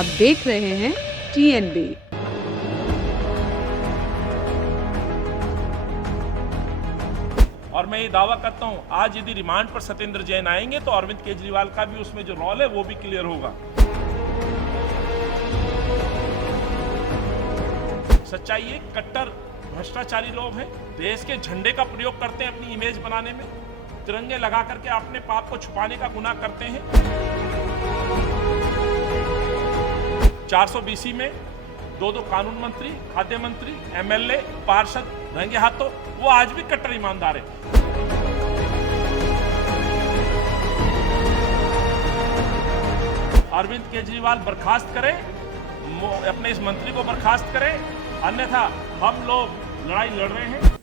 आप देख रहे हैं TNB। और मैं ये दावा करता हूं, आज यदि रिमांड पर सत्येंद्र जैन आएंगे तो अरविंद केजरीवाल का भी उसमें जो रोल है वो भी क्लियर होगा। सच्चाई ये कट्टर भ्रष्टाचारी लोग हैं, देश के झंडे का प्रयोग करते हैं अपनी इमेज बनाने में, तिरंगे लगा करके अपने पाप को छुपाने का गुनाह करते हैं। 420 में दो कानून मंत्री, खाद्य मंत्री, MLA, पार्षद रंगे हाथों, वो आज भी कट्टर ईमानदार है। अरविंद केजरीवाल बर्खास्त करें, अपने इस मंत्री को बर्खास्त करें, अन्यथा हम लोग लड़ाई लड़ रहे हैं।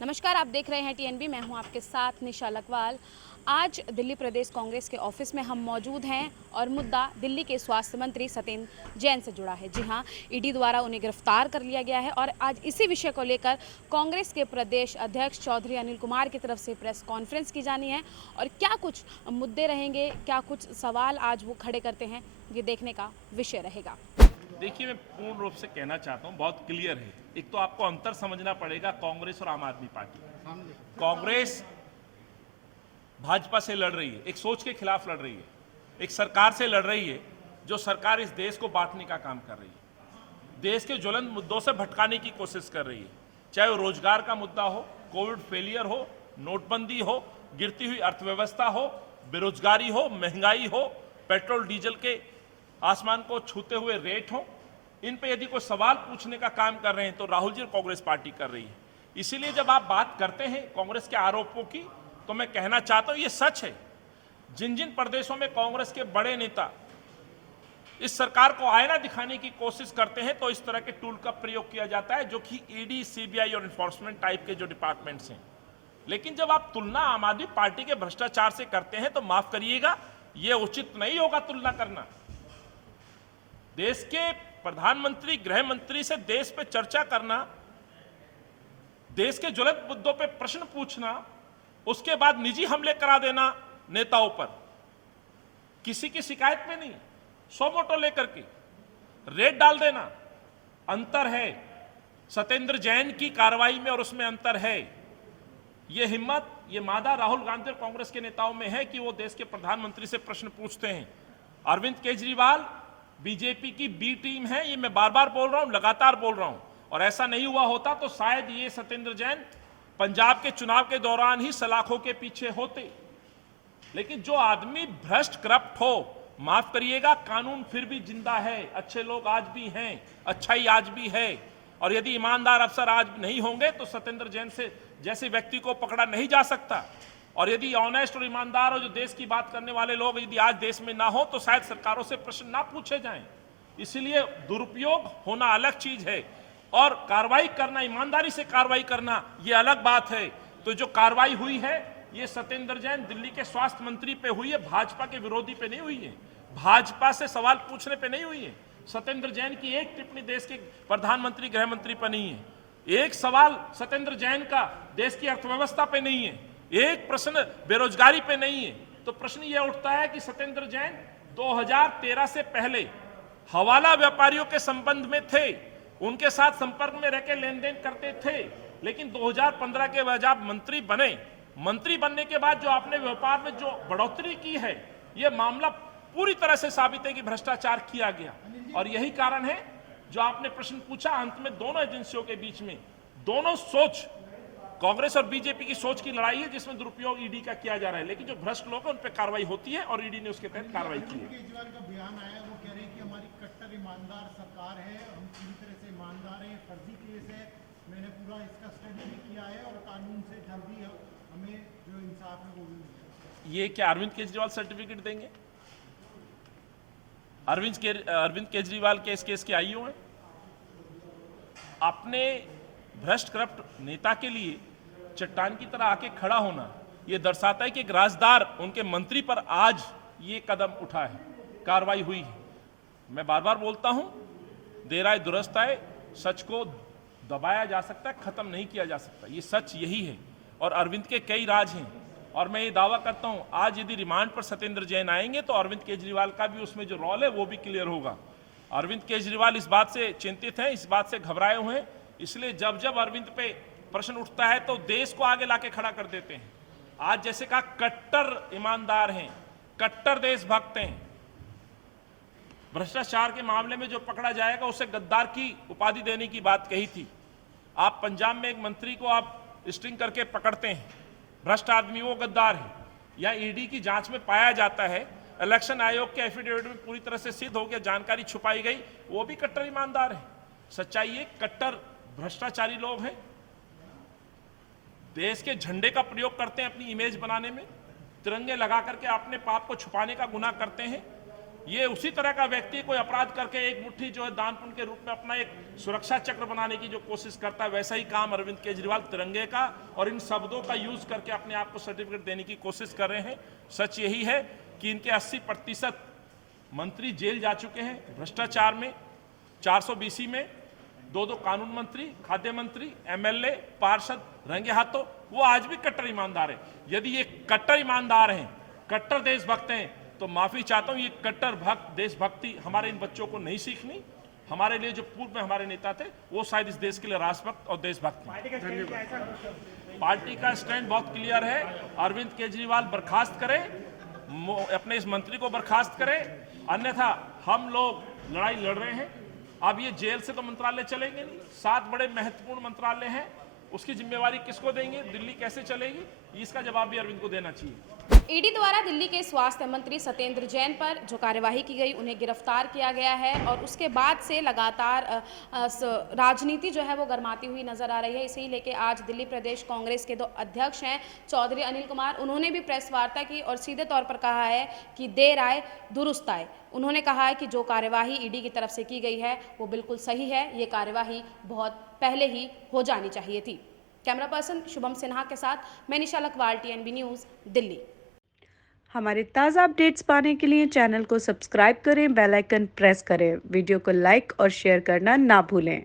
नमस्कार, आप देख रहे हैं TNB। मैं हूं आपके साथ निशा लकवाल। आज दिल्ली प्रदेश कांग्रेस के ऑफिस में हम मौजूद हैं और मुद्दा दिल्ली के स्वास्थ्य मंत्री सत्येंद्र जैन से जुड़ा है। जी हां, ED द्वारा उन्हें गिरफ्तार कर लिया गया है और आज इसी विषय को लेकर कांग्रेस के प्रदेश अध्यक्ष चौधरी अनिल कुमार की तरफ से प्रेस कॉन्फ्रेंस की जानी है और क्या कुछ मुद्दे रहेंगे, क्या कुछ सवाल आज वो खड़े करते हैं, ये देखने का विषय रहेगा। देखिए, मैं पूर्ण रूप से कहना चाहता हूं, बहुत क्लियर है। एक तो आपको अंतर समझना पड़ेगा कांग्रेस और आम आदमी पार्टी। कांग्रेस भाजपा से लड़ रही है, एक सोच के खिलाफ लड़ रही है, एक सरकार से लड़ रही है जो सरकार इस देश को बांटने का काम कर रही है, देश के ज्वलंत मुद्दों से भटकाने की कोशिश कर रही है। चाहे वो रोजगार का मुद्दा हो, कोविड फेलियर हो, नोटबंदी हो, गिरती हुई अर्थव्यवस्था हो, बेरोजगारी हो, महंगाई हो, पेट्रोल डीजल के आसमान को छूते हुए रेट हो, इन पे यदि कोई सवाल पूछने का काम कर रहे हैं तो राहुल जी कांग्रेस पार्टी कर रही है। इसीलिए जब आप बात करते हैं कांग्रेस के आरोपों की, तो मैं कहना चाहता हूं ये सच है। जिन जिन प्रदेशों में कांग्रेस के बड़े नेता इस सरकार को आईना दिखाने की कोशिश करते हैं तो इस तरह के टूल का प्रयोग किया जाता है, जो कि ED, CBI और एनफोर्समेंट टाइप के जो डिपार्टमेंट्स हैं। लेकिन जब आप तुलना आम आदमी पार्टी के भ्रष्टाचार से करते हैं तो माफ करिएगा, यह उचित नहीं होगा तुलना करना। देश के प्रधानमंत्री, गृह मंत्री से देश पे चर्चा करना, देश के ज्वलंत मुद्दों पे प्रश्न पूछना, उसके बाद निजी हमले करा देना नेताओं पर, किसी की शिकायत में नहीं, सो मोटो लेकर के रेड डाल देना, अंतर है। सत्येंद्र जैन की कार्रवाई में और उसमें अंतर है। यह हिम्मत, यह मादा राहुल गांधी और कांग्रेस के नेताओं में है कि वो देश के प्रधानमंत्री से प्रश्न पूछते हैं। अरविंद केजरीवाल बीजेपी की B टीम है, ये मैं बार बार बोल रहा हूं, लगातार बोल रहा हूं। और ऐसा नहीं हुआ होता तो शायद ये सत्येंद्र जैन पंजाब के चुनाव के दौरान ही सलाखों के पीछे होते। लेकिन जो आदमी भ्रष्ट, करप्ट हो, माफ करिएगा, कानून फिर भी जिंदा है, अच्छे लोग आज भी हैं, अच्छाई आज भी है। और यदि ईमानदार अफसर आज नहीं होंगे तो सत्येंद्र जैन से जैसे व्यक्ति को पकड़ा नहीं जा सकता। और यदि ऑनेस्ट और ईमानदार और जो देश की बात करने वाले लोग यदि आज देश में ना हो तो शायद सरकारों से प्रश्न ना पूछे जाएं। इसलिए दुरुपयोग होना अलग चीज है और कार्रवाई करना, ईमानदारी से कार्रवाई करना, यह अलग बात है। तो जो कार्रवाई हुई है ये सत्येंद्र जैन दिल्ली के स्वास्थ्य मंत्री पे हुई है, भाजपा के विरोधी पे नहीं हुई है, भाजपा से सवाल पूछने पे नहीं हुई है। सत्येंद्र जैन की एक टिप्पणी देश के प्रधानमंत्री, गृह मंत्री पर नहीं है, एक सवाल सत्येंद्र जैन का देश की अर्थव्यवस्था पे नहीं है, एक प्रश्न बेरोजगारी पे नहीं है। तो प्रश्न यह उठता है कि सत्येंद्र जैन 2013 से पहले हवाला व्यापारियों के संबंध में थे, उनके साथ संपर्क में रहकर लेन देन करते थे। लेकिन 2015 के बाद आप मंत्री बने, मंत्री बनने के बाद जो आपने व्यापार में जो बढ़ोतरी की है, यह मामला पूरी तरह से साबित है कि भ्रष्टाचार किया गया। और यही कारण है जो आपने प्रश्न पूछा, अंत में दोनों एजेंसियों के बीच में दोनों सोच, कांग्रेस और बीजेपी की सोच की लड़ाई है जिसमें दुरुपयोग ED का किया जा रहा है। लेकिन जो भ्रष्ट लोग हैं उन पर कार्रवाई होती है और ED ने उसके तहत कार्रवाई की है। केजरीवाल का बयान आया, वो कह रहे हैं कि हमारी कट्टर ईमानदार सरकार है, हम पूरी तरह से ईमानदार हैं, फर्जी केस है, मैंने पूरा इसका स्टडी भी किया है और कानून से जल्दी हमें जो इंसाफ है वो भी मिलेगा। ये क्या अरविंद केजरीवाल सर्टिफिकेट देंगे? अरविंद केजरीवाल के इस केस के आईओ हैं। अपने भ्रष्ट, करप्ट नेता के लिए चट्टान की तरह आके खड़ा होना, यह दर्शाता है कि एक राजदार उनके मंत्री पर आज ये कदम उठा है, कार्रवाई हुई है। मैं बार बार बोलता हूं, देर आए दुरुस्त आए, सच को दबाया जा सकता है, खत्म नहीं किया जा सकता, ये सच यही है। और अरविंद के कई राज हैं और मैं ये दावा करता हूं, आज यदि रिमांड पर सत्येंद्र जैन आएंगे तो अरविंद केजरीवाल का भी उसमें जो रोल है वो भी क्लियर होगा। अरविंद केजरीवाल इस बात से चिंतित हैं, इस बात से घबराए हुए हैं, इसलिए जब जब अरविंद पे प्रश्न उठता है तो देश को आगे लाके खड़ा कर देते हैं। आज जैसे कहा कट्टर ईमानदार हैं, कट्टर देशभक्त हैं। भ्रष्टाचार के मामले में जो पकड़ा जाएगा उसे गद्दार की उपाधि देने की बात कही थी। आप पंजाब में एक मंत्री को आप स्ट्रिंग करके पकड़ते हैं, भ्रष्ट आदमी, वो गद्दार है। या ईडी की जांच में पाया जाता है, इलेक्शन आयोग के एफिडेविट में पूरी तरह से सिद्ध हो गया, जानकारी छुपाई गई, वो भी कट्टर ईमानदार है। सच्चाई ये कट्टर भ्रष्टाचारी लोग हैं, देश के झंडे का प्रयोग करते हैं अपनी इमेज बनाने में, तिरंगे लगा करके अपने पाप को छुपाने का गुनाह करते हैं। ये उसी तरह का व्यक्ति कोई अपराध करके एक मुट्ठी जो है दान पुण्य के रूप में अपना एक सुरक्षा चक्र बनाने की जो कोशिश करता है, वैसा ही काम अरविंद केजरीवाल तिरंगे का और इन शब्दों का यूज करके अपने आप को सर्टिफिकेट देने की कोशिश कर रहे हैं। सच यही है कि इनके 80% मंत्री जेल जा चुके हैं भ्रष्टाचार में। 420 में 2 कानून मंत्री, खाद्य मंत्री, एमएलए, पार्षद रंगे हाथों, वो आज भी कट्टर ईमानदार है। यदि ये कट्टर ईमानदार हैं, कट्टर देशभक्त हैं, तो माफी चाहता हूं, ये कट्टर भक्त देशभक्ति हमारे इन बच्चों को नहीं सीखनी। हमारे लिए जो पूर्व में हमारे नेता थे वो शायद इस देश के लिए राष्ट्रभक्त और देशभक्त हैं। पार्टी का स्टैंड बहुत क्लियर है, अरविंद केजरीवाल बर्खास्त करें, अपने इस मंत्री को बर्खास्त करें, अन्यथा हम लोग लड़ाई लड़ रहे हैं। अब ये जेल से तो मंत्रालय चलेंगे नहीं, 7 बड़े महत्वपूर्ण मंत्रालय हैं, उसकी जिम्मेवारी किसको देंगे, दिल्ली कैसे चलेगी, इसका जवाब भी अरविंद को देना चाहिए। ईडी द्वारा दिल्ली के स्वास्थ्य मंत्री सत्येंद्र जैन पर जो कार्यवाही की गई, उन्हें गिरफ्तार किया गया है और उसके बाद से लगातार राजनीति जो है वो गर्माती हुई नजर आ रही है। इसी लेके आज दिल्ली प्रदेश कांग्रेस के 2 अध्यक्ष हैं चौधरी अनिल कुमार, उन्होंने भी प्रेस वार्ता की और सीधे तौर पर कहा है कि देर आए दुरुस्त आए। उन्होंने कहा है कि जो कार्यवाही ईडी की तरफ से की गई है वो बिल्कुल सही है, ये कार्यवाही बहुत पहले ही हो जानी चाहिए थी। कैमरा पर्सन शुभम सिन्हा के साथ मैं निशा लखवाल, TNB न्यूज़, दिल्ली। हमारे ताज़ा अपडेट्स पाने के लिए चैनल को सब्सक्राइब करें, बेल आइकन प्रेस करें, वीडियो को लाइक और शेयर करना ना भूलें।